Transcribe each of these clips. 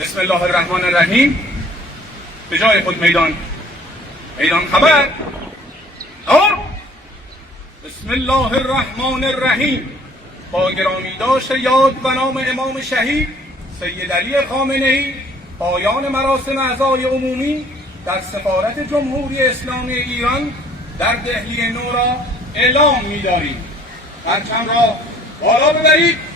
بسم الله الرحمن الرحیم. به جای خود میدان خبر. بسم الله الرحمن الرحیم. با گرامی داشت یاد و نام امام شهید سید علی خامنه‌ای پایان مراسم اعضای عمومی در سفارت جمهوری اسلامی ایران در دهلی نو را اعلام می‌داریم. پرچم را بالا ببرید.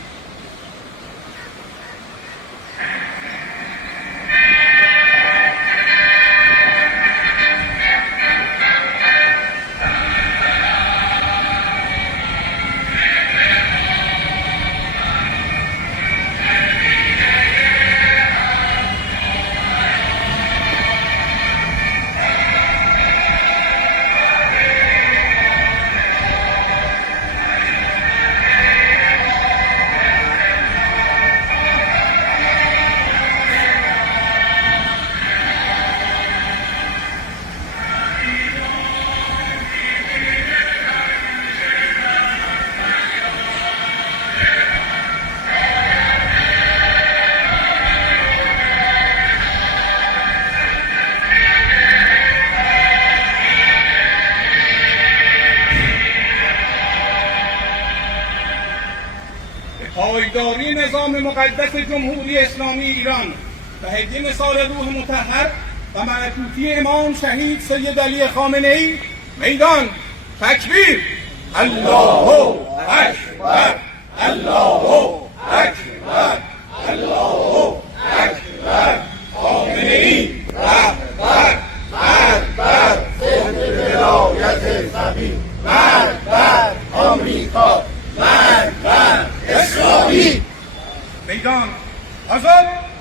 پایداری نظام مقدس جمهوری اسلامی ایران و هدیه مثال روح مطهر و ملکوتی امام شهید سید علی خامنه‌ای میدان. تکبیر. الله اکبر، الله اکبر، الله اکبر. خامنه‌ای رهبر، مرد بر ضد ولایت زمین، مرد بر آمریکا، مرد بر اسرائیل. میدان آزاد.